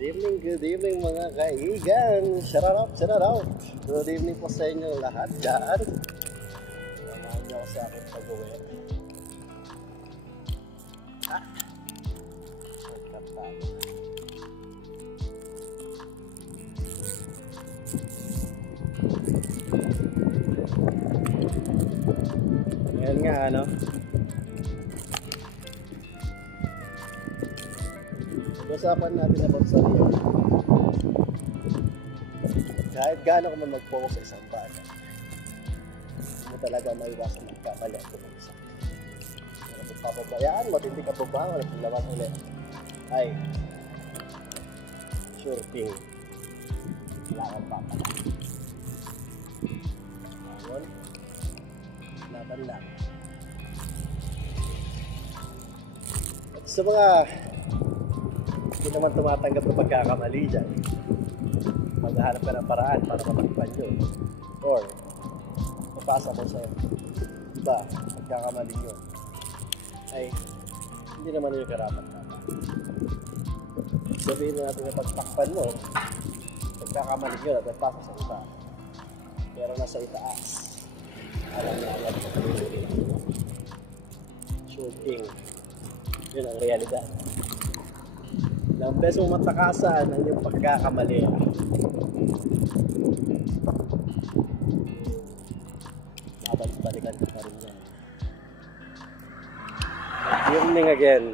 Good evening mga kaigan. Shout out, shout out. Good evening po sa inyo lahat dyan. Samahan niyo ako sa aking pag-uwi. Magkatalo. Ayan nga ano. Usapan natin about sa real. Kahit gaano ka man mag-focus sa isang bagay, hindi mo talaga maiwasan magkamali at bumagsak. Pero kung papabayaan mo at hindi ka babangon at lawan ulit, ay sure thing, wala kang papala. Ngayon, laban lang. At sa mga hindi naman tumatanggap ng pagkakamali dyan, maghahanap ka ng paraan para mapagpan yun, or mapasa mo sa iba pagkakamali yun, ay hindi naman yung karapat naman. Sabihin na natin na pagtakpan mo pagkakamali yun at mapasa sa iba, pero nasa itaas alam na alam mo shooting, yun ang realidad. Ang best mong matakasan ang iyong pagkakamali. Babalik-balikan ka pa rin yan. Good evening again.